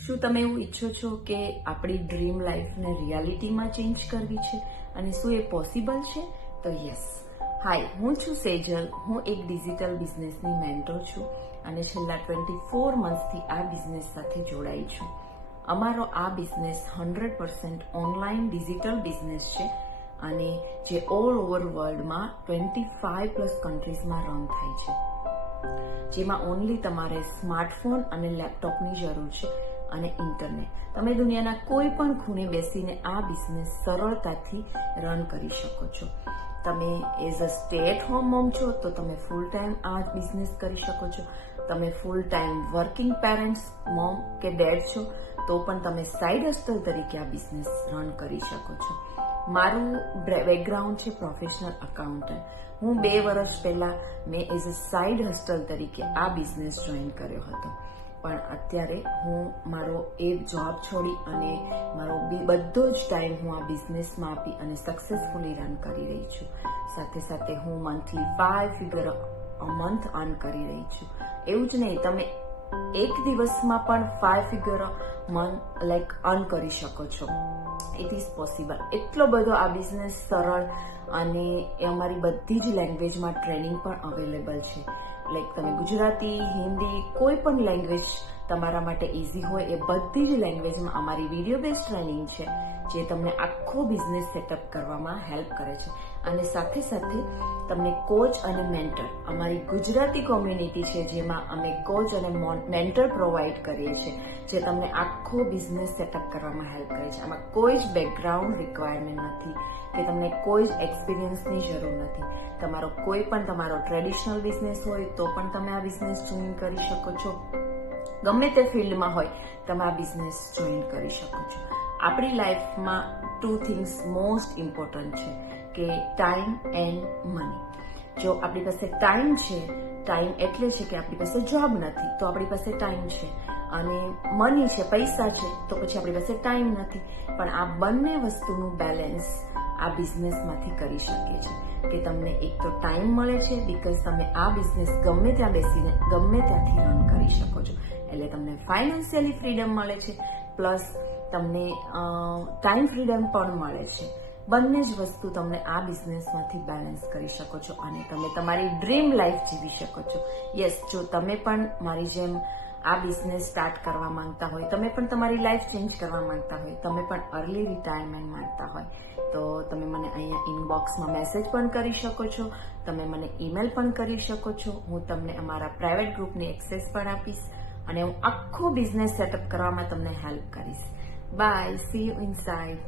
શું તમે એવું ઈચ્છો છો કે આપણી ડ્રીમ લાઈફને રિયાલિટીમાં ચેન્જ કરવી છે અને શું એ પોસિબલ છે? તો યસ. હાય, હું છું સેજલ. હું એક ડિજિટલ બિઝનેસની મેન્ટર છું અને છેલ્લા 24 મંથથી આ બિઝનેસ સાથે જોડાઈ છું. અમારો આ બિઝનેસ 100% ઓનલાઈન ડિજિટલ બિઝનેસ છે અને જે ઓલ ઓવર વર્લ્ડમાં 25+ કન્ટ્રીઝમાં રન થાય છે, જેમાં ઓનલી તમારે સ્માર્ટફોન અને લેપટોપની જરૂર છે અને ઇન્ટરનેટ. તમે દુનિયાના કોઈ પણ ખૂણે બેસીને આ બિઝનેસ સરળતાથી રન કરી શકો છો. તમે as a stay at home mom છો તો તમે ફૂલ ટાઈમ આ બિઝનેસ કરી શકો છો. તમે full time working parents, mom કે ડેડ છો તો પણ તમે સાઇડ હસ્ટલ તરીકે આ બિઝનેસ રન કરી શકો છો. મારું બેકગ્રાઉન્ડ છે પ્રોફેશનલ અકાઉન્ટન્ટ. હું 2 વર્ષ પહેલા મેં એઝ અ સાઇડ હસ્ટલ તરીકે આ બિઝનેસ જોઈન કર્યો હતો, પણ અત્યારે હું મારો એ જોબ છોડી અને મારો બધો જ ટાઈમ હું આ બિઝનેસમાં આપી અને સક્સેસફુલી રન કરી રહી છું. સાથે સાથે હું monthly 5 figure a month earn કરી રહી છું. એવું જ નહીં, તમે એક દિવસમાં પણ 5 ફિગર મંથ અર્ન કરી શકો છો. It is possible. એટલો બધો આ બિઝનેસ સરળ અને એ અમારી બધી જ લેંગ્વેજમાં ટ્રેનિંગ પણ અવેલેબલ છે. તમે ગુજરાતી, હિન્દી, કોઈ પણ લેંગ્વેજ તમારા માટે ઇઝી હોય એ બધી જ લેંગ્વેજમાં અમારી વિડીયો બેઝ ટ્રેનિંગ છે, જે તમને આખો બિઝનેસ સેટઅપ કરવામાં હેલ્પ કરે છે. અને સાથે સાથે તમને કોચ અને મેન્ટર, અમારી ગુજરાતી કોમ્યુનિટી છે જેમાં અમે કોચ અને મેન્ટર પ્રોવાઈડ કરીએ છીએ, જે તમને આખો બિઝનેસ સેટઅપ કરવામાં હેલ્પ કરે છે. આમાં કોઈ જ બેકગ્રાઉન્ડ રિક્વાયરમેન્ટ નથી કે તમને કોઈ જ એક્સપિરિયન્સની જરૂર નથી. તમારો ટ્રેડિશનલ બિઝનેસ હોય તો પણ તમે આ બિઝનેસ જોઈન કરી શકો છો. ગમે તે ફિલ્ડમાં હોય તમે આ બિઝનેસ જોઈન કરી શકો છો. આપણી લાઈફમાં 2 થિંગ્સ મોસ્ટ ઇમ્પોર્ટન્ટ છે, કે ટાઈમ એન્ડ મની. જો આપણી પાસે ટાઈમ છે, ટાઈમ એટલે છે કે આપણી પાસે જોબ નથી તો આપણી પાસે ટાઈમ છે, અને મની છે, પૈસા છે, તો પછી આપણી પાસે ટાઈમ નથી. પણ આ બંને વસ્તુનું બેલેન્સ આ બિઝનેસમાંથી કરી શકીએ છીએ, કે તમને એક તો ટાઈમ મળે છે બીકોઝ તમે આ બિઝનેસ ગમે ત્યાં બેસીને ગમે ત્યાંથી રન કરી શકો છો. એટલે તમને ફાઇનાન્શિયલી ફ્રીડમ મળે છે, પ્લસ તમને ટાઈમ ફ્રીડમ પણ મળે છે. બંને જ વસ્તુ તમને આ બિઝનેસમાંથી બેલેન્સ કરી શકો છો અને તમે તમારી ડ્રીમ લાઈફ જીવી શકો છો. યસ, જો તમે પણ મારી જેમ આ બિઝનેસ સ્ટાર્ટ કરવા માંગતા હોય, તમે પણ તમારી લાઈફ ચેન્જ કરવા માંગતા હોય, તમે પણ અર્લી રિટાયરમેન્ટ માંગતા હોય, તો તમે મને અહીંયા ઇનબોક્સમાં મેસેજ પણ કરી શકો છો. તમે મને ઈમેલ પણ કરી શકો છો. હું તમને અમારા પ્રાઇવેટ ગ્રુપની એક્સેસ પણ આપીશ અને હું આખો બિઝનેસ સેટઅપ કરવામાં તમને હેલ્પ કરીશ. Bye, see you inside.